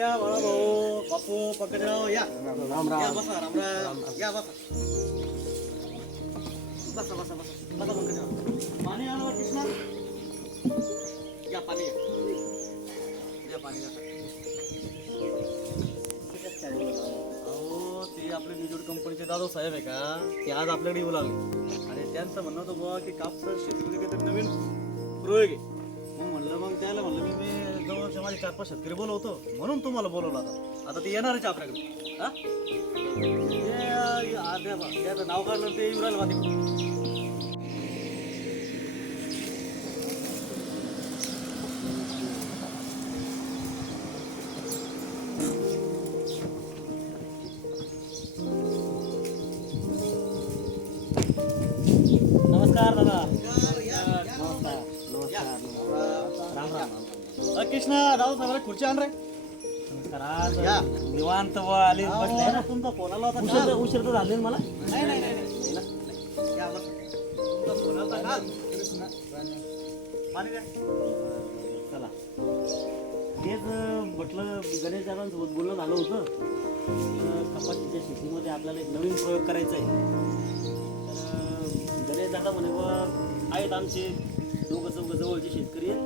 या बाळा भाऊ बापू पंकजराव या राम राम. या बसा राम राम या बसा बसा बसा बसा बसा पंकजराव पाणी आणलं कृष्णा या पाणी या पाणी अहो ते आपले निजोड कंपनीचे दादा साहेब आहे का ते आज आपल्याकडे येऊ लागले आणि त्यांचं म्हणणं होतं बुवा की कापसाच्या शेतीमध्ये काहीतरी नवीन प्रयोग आहे मग म्हणलं मग त्याला म्हणलं मी जवळच्या माझे 4-5 शेतकरी बोलवतो म्हणून तुम्हाला बोलवलं आता ते येणारच आपल्याकडे हा त्याचं नाव काढलं ते येऊ राहिलं माझ्याकडे नमस्कार दादा नमस्कार. राम राम कृष्णा दादा साहेबाला खुर्ची आण रे या. निवांत आले बसले ना. तुमचा फोन आला होता उशीर तर झाले मला. नाही नाही नाही या बस तुमचा फोन आला काल पाणी द्या चला तेच म्हटलं गणेश दादांसोबत बोलणं झालं होतं कपाशीच्या शेतीमध्ये आपल्याला एक नवीन प्रयोग करायचा आहे. तर गणेश दादा म्हणे व आहेत आमचे दोघं चौघं जवळचे शेतकरी आहेत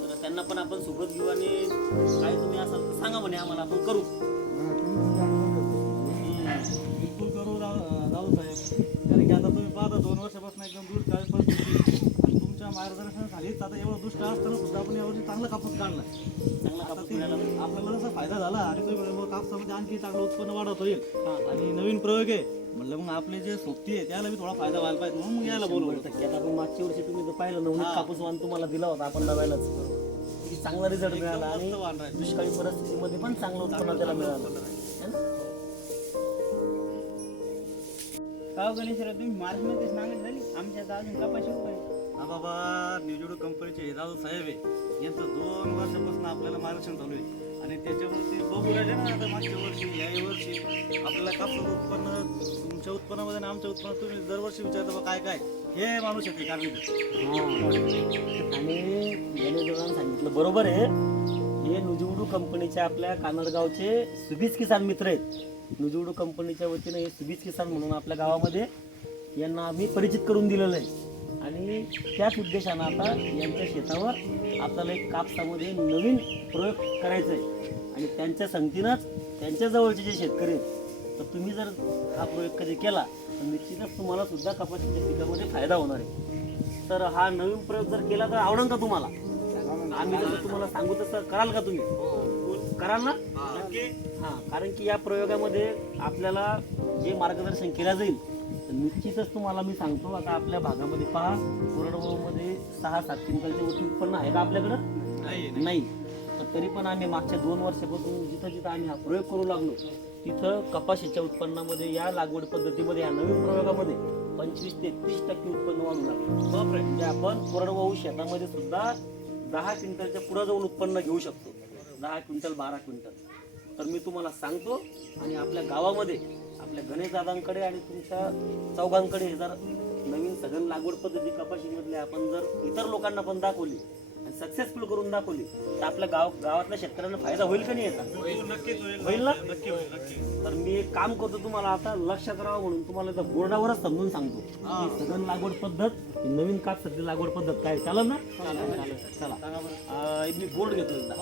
तर त्यांना पण आपण सोबत घेऊ आणि काय तुम्ही असाल तर सांगा म्हणे आम्हाला आपण करू. बिलकुल करू दादू साहेब कारण की आता तुम्ही पाहता 2 वर्षापासून एकदम दुष्काळ परिस्थिती आणि तुमच्या मार्गदर्शनाखालीच आता एवढं दुष्काळ असताना सुद्धा आपण यावर्षी चांगला कापूस काढला चांगला आता कापूस ते मिळाला. आपल्याला जसा फायदा झाला आणि तुम्ही कापसामध्ये आणखी चांगलं उत्पन्न वाढवता येईल आणि नवीन प्रयोग आहे म्हणलं मग आपले जे सोबती आहे त्याला बी थोडा फायदा व्हायला पाहिजे म्हणून मग यायला बोलवलं टक्क्यात आपण मागच्या वर्षी तुम्ही जर पाहिलं नवनीत कापूस वाण तुम्हाला दिला होता आपण डब्यालाच किती चांगला रिझल्ट मिळाला आणि दुष्काळी परिस्थितीमध्ये पण चांगलं उत्पन्न त्याला मिळालं है ना? का गणेशराव तुम्ही मार्चमध्ये सांगत झाली आमच्या आता अजून कपाशी रुपये हा बाबा निवडू कंपनीचे हे दादू साहेब आहे यांचं 2 वर्षापासून आपल्याला मार्गदर्शन चालू आहे आणि त्याच्यावरती बघू राहिले ना आता मागच्या वर्षी या वर्षी आपल्याला कापसाचं उत्पन्न तुमच्या उत्पन्नामध्ये आणि आमच्या उत्पन्नात तुम्ही दरवर्षी विचारता बा काय काय हे माणूस शेतकरी कारण आणि गणेश दादांनी सांगितलं बरोबर आहे. हे नुजिवडू कंपनीच्या आपल्या कानडगावचे सुबीज किसान मित्र आहेत. नुजिवडू कंपनीच्या वतीने हे सुबीज किसान म्हणून आपल्या गावामध्ये यांना आम्ही परिचित करून दिलेलं आहे आणि त्याच उद्देशानं आता यांच्या शेतावर आपल्याला एक कापसामध्ये नवीन प्रयोग करायचा आहे आणि त्यांच्या संगतीनंच त्यांच्या जवळचे जे शेतकरी आहेत तर तुम्ही जर हा प्रयोग कधी केला तर निश्चितच तुम्हाला सुद्धा कपाशीच्या पिकामध्ये फायदा होणार आहे. तर हा नवीन प्रयोग जर केला तर आवडेल का तुम्हाला? आम्ही जसं तुम्हाला सांगू तसं कराल का तुम्ही? कराल ना? हां कारण की या प्रयोगामध्ये आपल्याला जे मार्गदर्शन केलं जाईल तर निश्चितच तुम्हाला मी सांगतो आता आपल्या भागामध्ये पहा कोरडवाहूमध्ये 6-7 क्विंटलचे उत्पन्न आहे का आपल्याकडं? नाही. तर तरी पण आम्ही मागच्या 2 वर्षापासून जिथं जिथं आम्ही हा प्रयोग करू लागलो तिथं कपाशीच्या उत्पन्नामध्ये या लागवड पद्धतीमध्ये या नवीन प्रयोगामध्ये 25 ते 30% उत्पन्न वाढू लागलं. म्हणजे आपण कोरडवाहू शेतामध्ये सुद्धा 10 क्विंटलच्या पुढे जाऊन उत्पन्न घेऊ शकतो. 10 क्विंटल 12 क्विंटल. तर मी तुम्हाला सांगतो आणि आपल्या गावामध्ये आपल्या गणेश दादांकडे आणि तुमच्या चौघांकडे हे जर नवीन सघन लागवड पद्धती कपाशीमधले आपण जर इतर लोकांना पण दाखवली आणि सक्सेसफुल करून दाखवली तर आपल्या गावातल्या शेतकऱ्यांना फायदा होईल का नाही याचा? होईल ना? तर मी एक काम करतो तुम्हाला आता लक्षात राहावं म्हणून तुम्हाला बोर्डावरच समजून सांगतो ही सघन लागवड पद्धत ही नवीन कापसाची लागवड पद्धत काय चालेल ना? चला एक मी बोर्ड घेतो एकदा.